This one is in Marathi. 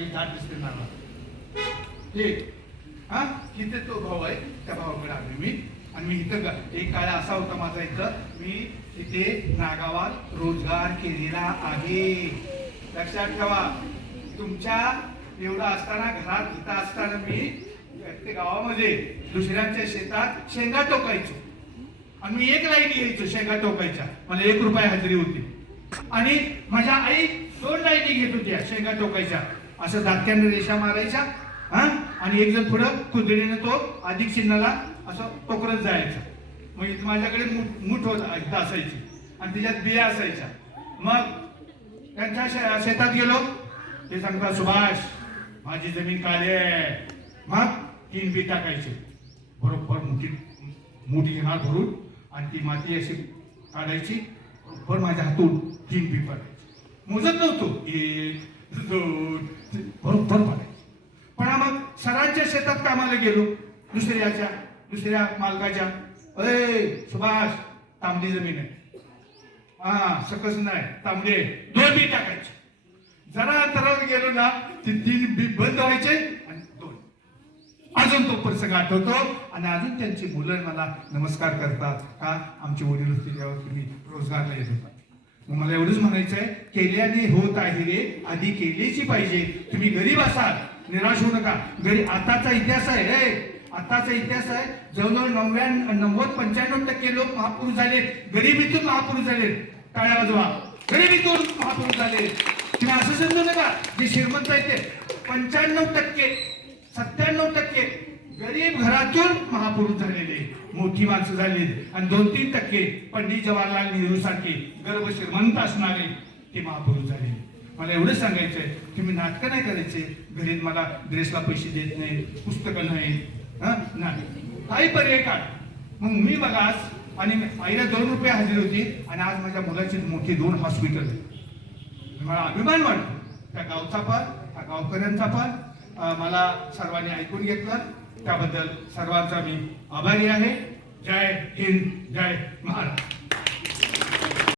काही दाट दिसते नारळा ठीक हा? इथे तो भाऊ आहे त्या भावाकडे आलो मी. आणि मी इथं एक काळ असा होता माझा इथं. मी इथे नागावात रोजगार केलेला आहे. लक्षात ठेवा तुमच्या एवढा असताना घरात इथं असताना मी ते गावामध्ये दुसऱ्यांच्या शेतात शेंगा टोकायचो. आणि मी एक लाईन घ्यायचो शेंगा टोकायच्या. मला एक रुपये हजेरी होती. आणि माझ्या आई दोन लाईनी घेत होत्या शेंगा टोकायच्या. असं दात्याने रेषा मारायच्या हा? आणि एक जण पुढं कुदडीने तो अधिक चिन्हाला असं टोकरत जायचं. मग इथं माझ्याकडे मूठ मूठ होत असायची. आणि त्याच्यात बिया असायच्या. मग त्यांच्या शे- शेतात गेलो. ते सांगतात सुभाष माझी जमीन काळी आहे. मग तीन बी टाकायचे. बरोबर मोठी मुठी हात भरून आणि ती माती अशी काढायची. बरोबर माझ्या हातून तीन बी पडायचे. मोजत नव्हतो. एक दोन तीन, बरोबर पडायचे पण मग सरांच्या शेतात कामाला गेलो दुसऱ्याच्या दुसऱ्या मालकाच्या. अय सुभाष तांबडी जमीन आहे हा सकस नाही तांबडे दोन बी टाकायचे. जरा अंतरावर गेलो ना ते तीन बी बंद व्हायचे आणि दोन. अजून तो प्रसंग आठवतो आणि अजून त्यांची मुलं मला नमस्कार करतात. का आमचे वडील होते तेव्हा तुम्ही रोजगारला येत होता. मग मला एवढंच म्हणायचं आहे केल्याने होत आहे रे आधी केलीची पाहिजे. तुम्ही गरीब असाल निराश होऊ नका. गरीब आताचा इतिहास आहे. रे आताचा इतिहास आहे. जवळजवळ नव्याण्णव नव्वद पंच्याण्णव टक्के लोक महापुरुष झाले गरिबीतून महापुरुष झाले टाळ्या वाजवा. गरिबीतून महापुरुष झाले तुम्ही असं समजू नका. जे श्रीमंत आहे ते पंच्याण्णव टक्के सत्त्याण्णव टक्के गरीब घरातून महापुरुष झालेले मोठी माणसं झाली आणि दोन तीन टक्के पंडित जवाहरलाल नेहरू सारखे गर्भ श्रीमंत असणारे ते महापुरुष झाले मला एवढं की मी नाटकं नाही करायचे. घरी मला ड्रेसला पैसे देत नाही पुस्तकं नाही हं? नाही. काही पर्याय काढ. मग मी बघा आज आणि आईला दोन रुपये हजेरी होती आणि आज माझ्या मुलाची मोठी दोन हॉस्पिटल आहे. मला अभिमान वाटतो. त्या गावचा पण त्या गावकऱ्यांचा पण मला सर्वांनी ऐकून घेतलं. त्याबद्दल सर्वांचा मी आभारी आहे. जय हिंद जय महाराष्ट्र.